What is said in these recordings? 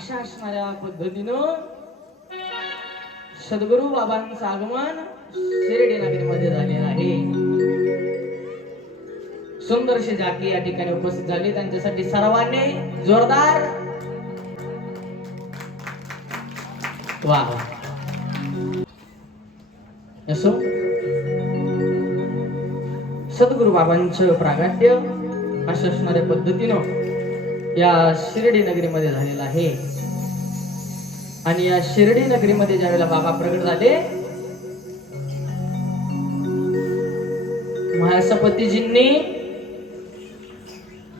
अशा असणाऱ्या पद्धतीनं सद्गुरु बाबांचं आगमन शिर्डी नगरीमध्ये झालेलं आहे. सुंदरशी जाकी या ठिकाणी उपस्थित झाली. त्यांच्यासाठी सर्वांनी जोरदार वाह. असो सद्गुरु बाबांचं प्रागट्य अशा असणाऱ्या पद्धतीनं या शिर्डी नगरीमध्ये झालेला आहे. आणि या शिर्डी नगरीमध्ये ज्यावेळेला बाबा प्रगट झाले, महासपतीजींनी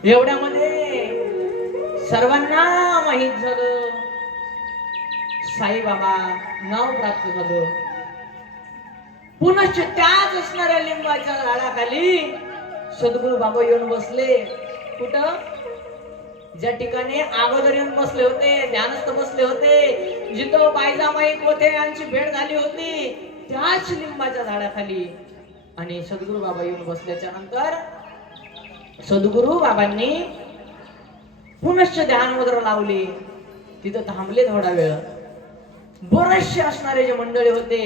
एवढ्यामध्ये सर्वांना माहित झालं साईबाबा नाव प्राप्त झालं. पुनश्च त्याच असणाऱ्या लिंबाच्या झाडाखाली सद्गुरु बाबा येऊन बसले. कुठं? ज्या ठिकाणी अगोदर येऊन बसले होते, ध्यानस्थ बसले होते, जिथं बायजामाई कोठे यांची भेट झाली होती, त्याच लिंबाच्या झाडाखाली. आणि सद्गुरु बाबा येऊन बसल्याच्या नंतर सद्गुरु बाबांनी पुनश्च ध्यान मुद्रा लावली. तिथं थांबले थोडा वेळ. बरेचसे असणारे जे मंडळी होते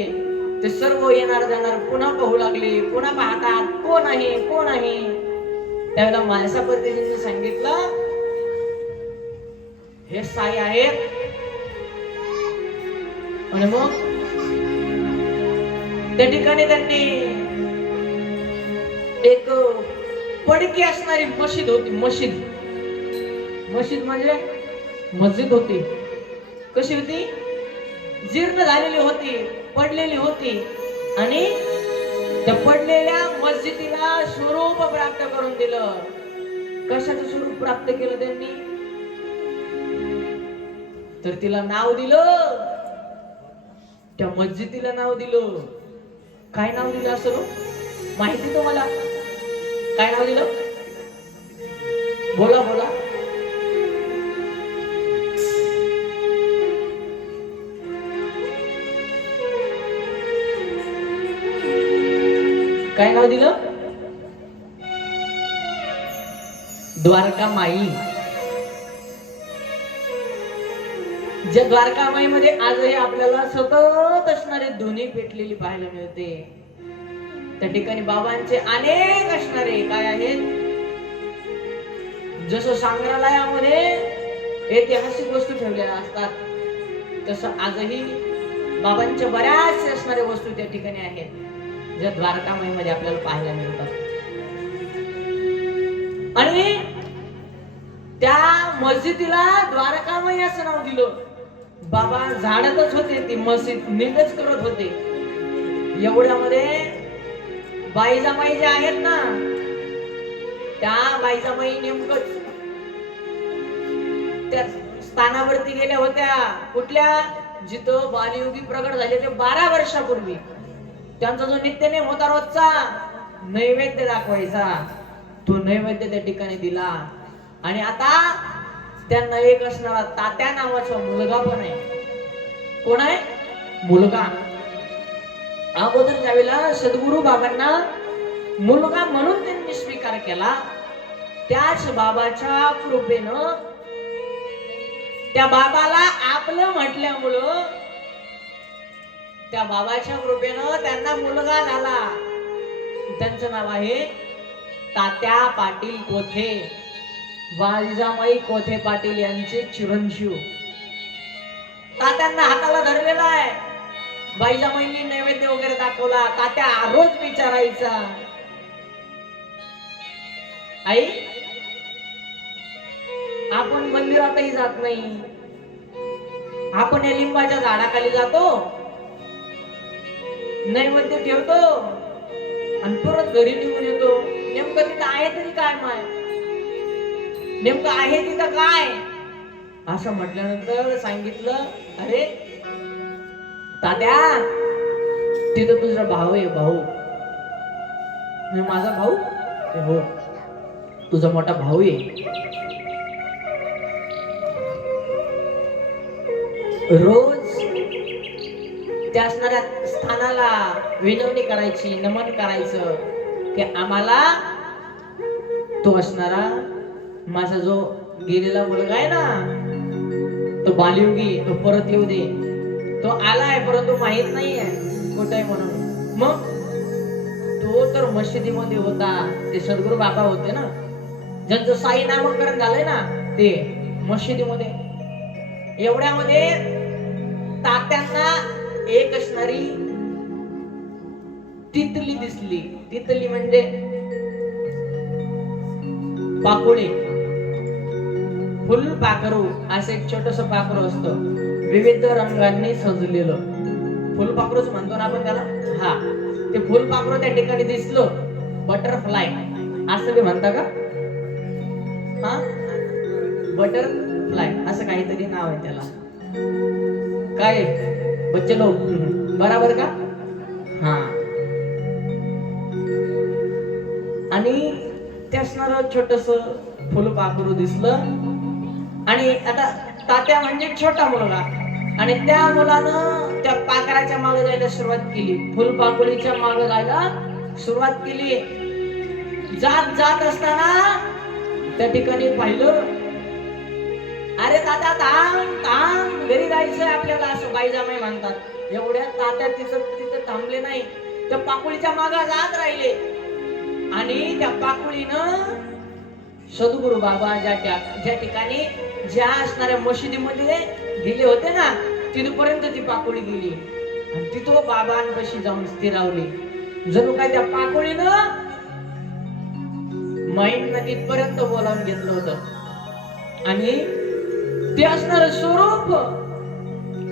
ते सर्व येणार जाणार पुन्हा पाहू लागले. पुन्हा पाहतात कोण आहे कोण आहे. त्यावेळेला महासपतीजींनी सांगितलं हे साई आहेत. आणि मग त्या ठिकाणी त्यांनी एक पडकी असणारी मशीद होती. मशीद म्हणजे मस्जिद होती. कशी होती? जीर्ण झालेली होती, पडलेली होती. आणि त्या पडलेल्या मस्जिदीला स्वरूप प्राप्त करून दिलं. कशाचं स्वरूप प्राप्त केलं त्यांनी? तर तिला नाव दिलं, त्या मस्जिदीला नाव दिलं. काय नाव दिलं असं माहिती तुम्हाला? काय नाव दिलं? बोला बोला. काय नाव दिलं? द्वारका माई. ज्या द्वारकामाई मध्ये आजही आपल्याला सतत असणारे ध्वनी पेटलेली पाहायला मिळते. त्या ठिकाणी बाबांचे अनेक असणारे काय आहेत, जसं संग्रहालयामध्ये ऐतिहासिक वस्तू ठेवलेल्या असतात, तसं आजही बाबांच्या बऱ्याच असणाऱ्या वस्तू त्या ठिकाणी आहेत, ज्या द्वारकामाई मध्ये आपल्याला पाहायला मिळतात. आणि त्या मस्जिदीला द्वारकामाई असं नाव दिलं. बाबा झाडतच होते, ती मस्जिद नीटच करत होते. एवढ्यामध्ये बाईजामाई ज्या आहेत ना, त्या बाईजामाई नेमकंच त्या स्थानावरती गेल्या होत्या. कुठल्या? जिथं बालयोगी प्रगट झाले ते 12 वर्षापूर्वी. त्यांचा जो नित्यनेम होता रोजचा नैवेद्य दाखवायचा, तो नैवेद्य त्या ठिकाणी दिला. आणि आता त्यांना एक असणारा तात्या नावाचा मुलगा पण आहे. कोण आहे? मुलगा. अगोदर ज्यावेळेला सद्गुरु बाबांना मुलगा म्हणून त्यांनी स्वीकार केला, त्याच बाबाच्या कृपेनं त्या बाबाला आपलं म्हटल्यामुळं त्या बाबाच्या कृपेनं त्यांना मुलगा झाला. त्यांचं नाव आहे तात्या पाटील कोठे. बाळजामाई कोठे पाटील यांचे चिरंजीव. तात्यांना हाताला धरलेला आहे. बाईजामाईंनी नैवेद्य वगैरे दाखवला. तात्या रोज विचारायचा, आई आपण मंदिरातही जात नाही, आपण या लिंबाच्या झाडाखाली जातो, नैवेद्य ठेवतो आणि परत घरी निघून येतो. नेमकं तिथं आहे तरी काय माय? नेमकं आहे तिथं काय? असं म्हटल्यानंतर सांगितलं, अरे तात्या तिथं तुझा भाऊ आहे. भाऊ? माझा भाऊ? हो, तुझा मोठा भाऊ आहे. रोज त्या असणाऱ्या स्थानाला विनवणी करायची, नमन करायचं की आम्हाला तो असणारा माझा जो गेलेला मुलगा आहे ना, तो बालयोगी तो परत येऊ दे. तो आलाय परंतु माहित नाहीये कुठे आहे म्हणून. मग तो तर मशिदीमध्ये होता. ते सद्गुरू बाबा होते ना, ज्यांचं साई नामकरण झालंय ना, ते मशिदीमध्ये. एवढ्यामध्ये तात्यांना एक असणारी तितली दिसली. तितली म्हणजे पाकोळी, फुलपाखरू. असं एक छोटस पाखरू असतं, विविध रंगांनी सजलेलं. फुलपाखरूच म्हणतो ना आपण त्याला. हा, ते फुलपाखरू त्या ठिकाणी दिसलं. बटरफ्लाय असं बी म्हणता का? हा, बटरफ्लाय असं काहीतरी नाव आहे त्याला. काय बच्चे लोक, बराबर का? हा. आणि ते असणार छोटस फुलपाखरू दिसलं. आणि आता तात्या म्हणजे छोटा मुलगा, आणि त्या मुलानं त्या पाखराच्या मागे जायला सुरुवात केली. फुलपाखरूच्या मागे जायला सुरुवात केली. जात जात असताना त्या ठिकाणी पाहिलं, अरे तात्या थांब थांब, घरी जायचंय आपल्याला, असं बाईजामाई म्हणतात. एवढ्या तात्या तिथं थांबले नाही, त्या पाकुळीच्या मागे जात राहिले. आणि त्या पाकुळीनं सद्गुरू बाबा ज्या ठिकाणी ज्या असणाऱ्या मशिदीमध्ये गेले होते ना, तिथपर्यंत ती पाकुळी गेली. आणि तिथं बाबांपाशी जाऊन स्थिरावली. जणू काय त्या पाकुळीनं माईंना तिथपर्यंत बोलावून घेतलं होतं. आणि ते असणारं स्वरूप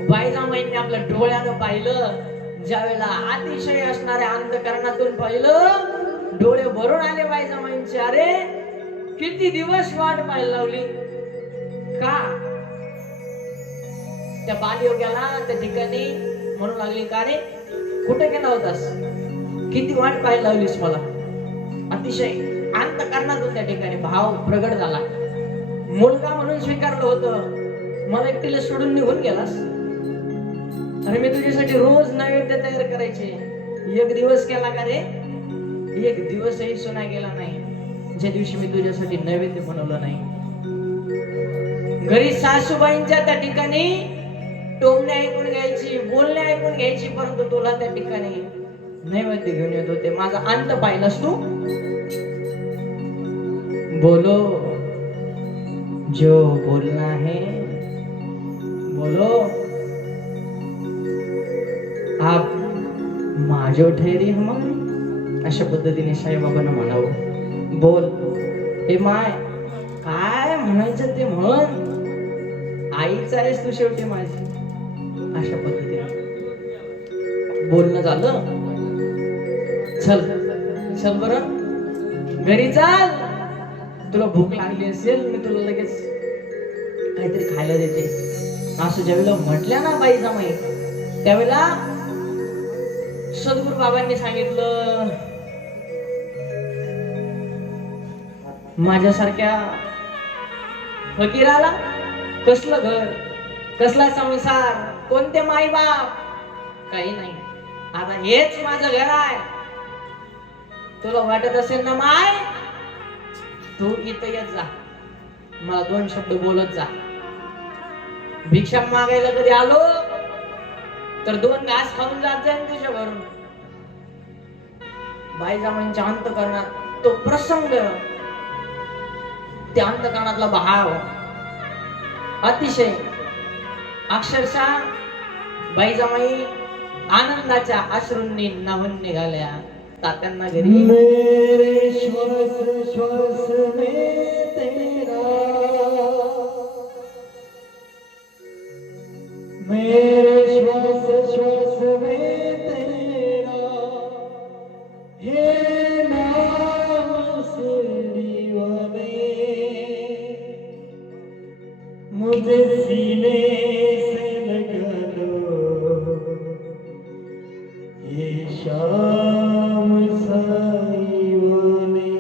बाईजामाईंनी आपल्या डोळ्यानं पाहिलं. ज्यावेळेला अतिशय असणाऱ्या अंतःकरणातून पाहिलं, डोळे भरून आले बाईजामाईंचे. अरे किती दिवस वाट पाहायला लावली का? त्या बालयोग्याला त्या ठिकाणी म्हणू लागली, का रे कुठे गेला होतास? किती वाट पाहायला लावलीस मला? अतिशय अंतःकरणातून त्या ठिकाणी भाव प्रगट झाला. मुलगा म्हणून स्वीकारलं होतं, मला एकटीला सोडून निघून गेलास? अरे मी तुझ्यासाठी रोज नैवेद्य तयार करायचे. एक दिवस केला का रे? एक दिवसही सुना गेला नाही ज्या दिवशी मी तुझ्यासाठी नैवेद्य बनवलं नाही. घरी सासूबाईंच्या त्या ठिकाणी टोमणे ऐकून घ्यायची, बोलणे ऐकून घ्यायची, परंतु तुला त्या ठिकाणी नैवेद्य घेऊन येत होते. माझा अंत पाहिलास तू? बोलो जो बोलना है बोलो, आप माझो ठेरी हमारी, अशा पद्धतीने साईबाबांना म्हणावं. बोल हे माय, काय म्हणायचं ते म्हण, आईच आहेस तू शेवटी माझी. अशा पद्धतीने बोलणं झालं. चल चल बरं घरी चाल, तुला भूक लागली असेल, मी तुला लगेच काहीतरी खायला देते. असं ज्यावेळेला म्हटल्या ना बाईजामाई, त्यावेळेला सद्गुरू बाबांनी सांगितलं, माझ्यासारख्या फकीराला कसलं घर, कसला संसार, कोणते माई बाप, काही नाही. आता हेच माझं घर आहे. तुला वाटत असेल ना माय, तू इथं येत जा, मला 2 शब्द बोलत जा. भिक्षा मागायला कधी आलो तर 2 घास खाऊन जात जाईन तुझ्या घरून. बाईजामाईंच्या अंतःकरणात तो प्रसंग, त्या अंतःकरणातला भाव अतिशय, अक्षरशः बाईजामाई आनंदाच्या अश्रूंनी न्हाऊन निघाल्या. तात्यांना घरी, मेरे श्वास श्वास में तेरा, मेरे श्वास श्वास में तेरा, हे नाम सुनी वाले, मुझे सीने से लगा लो, ये शाम साई वाले.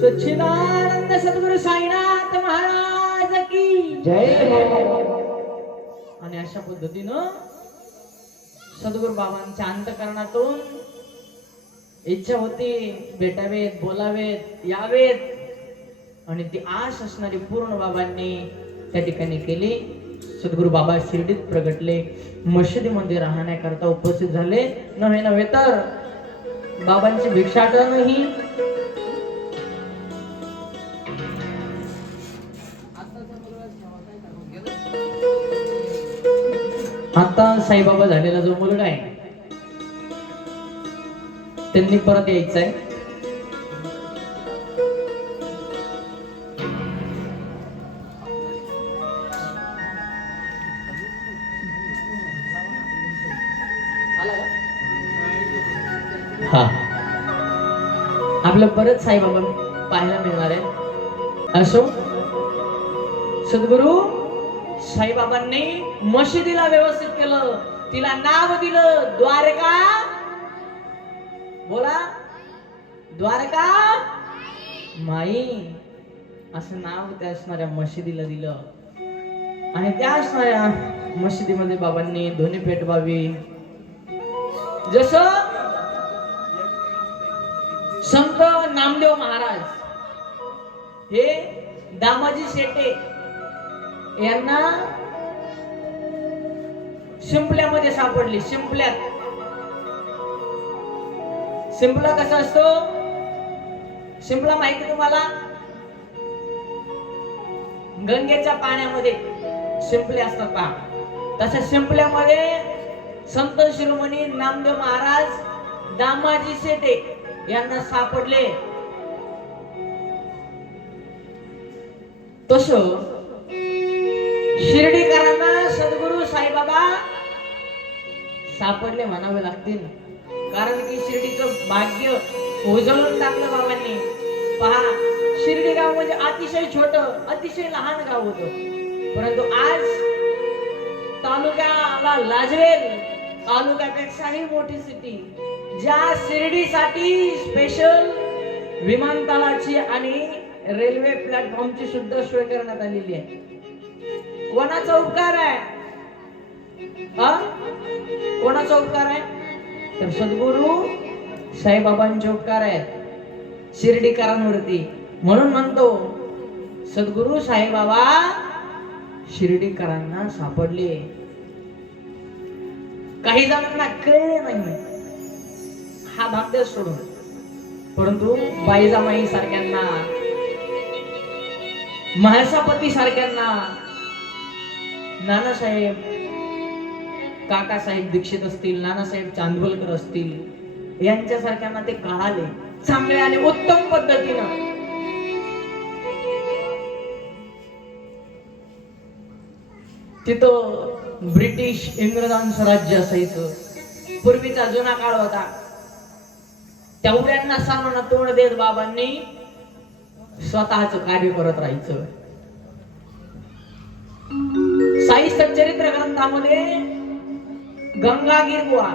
सच्चिदानंद सद्गुरु साईनाथ महाराज की जय हो. आणि अशा पद्धतीनं सद्गुरु बाबांच्या अंतःकरणातून इच्छा होती भेटावेत, बोलावेत, यावेत आणि ती आश असणारी पूर्ण बाबांनी त्या ठिकाणी केली. सद्गुरु बाबा शिर्डीत प्रगटले, मशिदीमध्ये राहण्याकरता उपस्थित झाले. नव्हे तर बाबांची भिक्षाटनही आता साईबाबा झालेला जो मुलगा आहे त्यांनी परत यायचं आहे. आला का? हा, आपलं परत साईबाबा पाहायला मिळणार आहे. असो, सद्गुरु साईबाबांनी मशिदीला व्यवस्थित केलं, तिला नाव दिलं द्वारका. बोला, द्वारका माई असं नाव त्या असणाऱ्या मशिदीला दिलं. आणि त्या असणाऱ्या मशिदीमध्ये बाबांनी ध्वनी पेटवावी. जसं संत नामदेव महाराज हे दामाजी शेटे यांना शिंपल्यामध्ये सापडली. शिंपल्यात, शिंपला कसा असतो? शिंपला माहिती तुम्हाला? गंगेच्या पाण्यामध्ये शिंपले असतात पहा. तशा शिंपल्यामध्ये संत शिरोमणी नामदेव महाराज दामाजी शेटे यांना सापडले. तस शिर्डीकरांना सद्गुरु साईबाबा सापडले म्हणावे लागतील. कारण की शिर्डीचं भाग्य उजळून टाकलं बाबांनी. पहा, शिर्डी गाव म्हणजे अतिशय छोट, अतिशय लहान गाव होतं, परंतु आज तालुक्याला लाजवेल, तालुक्यापेक्षाही मोठी सिटी, ज्या शिर्डीसाठी स्पेशल विमानतळाची आणि रेल्वे प्लॅटफॉर्मची सुद्धा सोय करण्यात आलेली आहे. कोणाचा उपकार आहे? कोणाचा उपकार आहे? तर सद्गुरु साईबाबांचे उपकार आहेत शिर्डीकरांवरती. म्हणून म्हणतो सद्गुरु साईबाबा शिर्डीकरांना सापडले. काही जणांना कळले नाही हा भाग सोडून, परंतु बाईजामाई सारख्यांना, महासापती सारख्यांना, नानासाहेब काकासाहेब दीक्षित असतील, नानासाहेब चांदवलकर असतील, यांच्या सारख्यांना ते कळाले चांगल्या आणि उत्तम पद्धतीनं. तिथं ब्रिटिश इंग्रजांचं राज्य असायचं. पूर्वीचा जुना काळ होता. तेवढ्यांना सामाना तोड देत बाबांनी स्वतःच कार्य करत राहायचं. साई सच्चरित्र ग्रंथामध्ये गंगागीर बुवा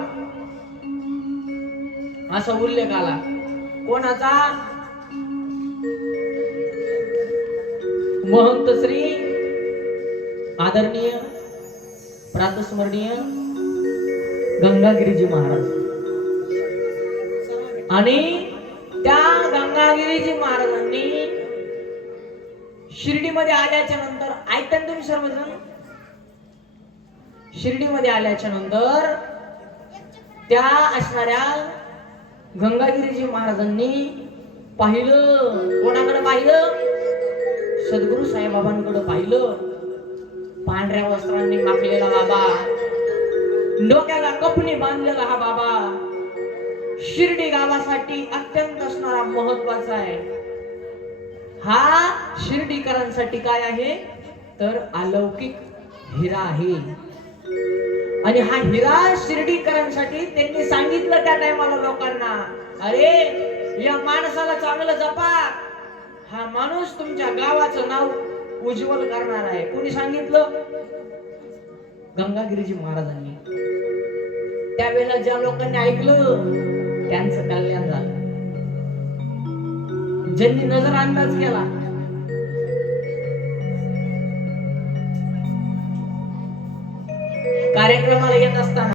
असा उल्लेख आला. कोणाचा? महंत श्री आदरणीय प्रातस्मरणीय गंगागिरीजी महाराज. आणि त्या गंगागिरीजी महाराजांनी शिर्डीमध्ये आल्याच्या नंतर, ऐकता तुम्ही सर्वजण, शिर्डीमध्ये आल्याच्या नंतर त्या असणाऱ्या गंगागिरीजी महाराजांनी पाहिलं. कोणाकडे पाहिलं? सद्गुरु साईबाबांकडे पाहिलं. पांढऱ्या वस्त्रांनी माखलेला बाबा, डोक्याला कपनी बांधलेला हा बाबा शिर्डी गावासाठी अत्यंत असणारा महत्वाचा आहे. हा शिर्डीकरांसाठी काय आहे तर अलौकिक हिरा आहे. आणि हा हिरा शिर्डीकरांसाठी त्यांनी सांगितलं त्या टायमाला लोकांना, अरे या माणसाला चांगलं जपा, हा माणूस तुमच्या गावाचं नाव उज्ज्वल करणार आहे. कोणी सांगितलं? गंगागिरीजी महाराजांनी. त्यावेळेला ज्या लोकांनी ऐकलं त्यांचं कल्याण झालं. ज्यांनी नजर अंदाज केला, कार्यक्रमाला येत असताना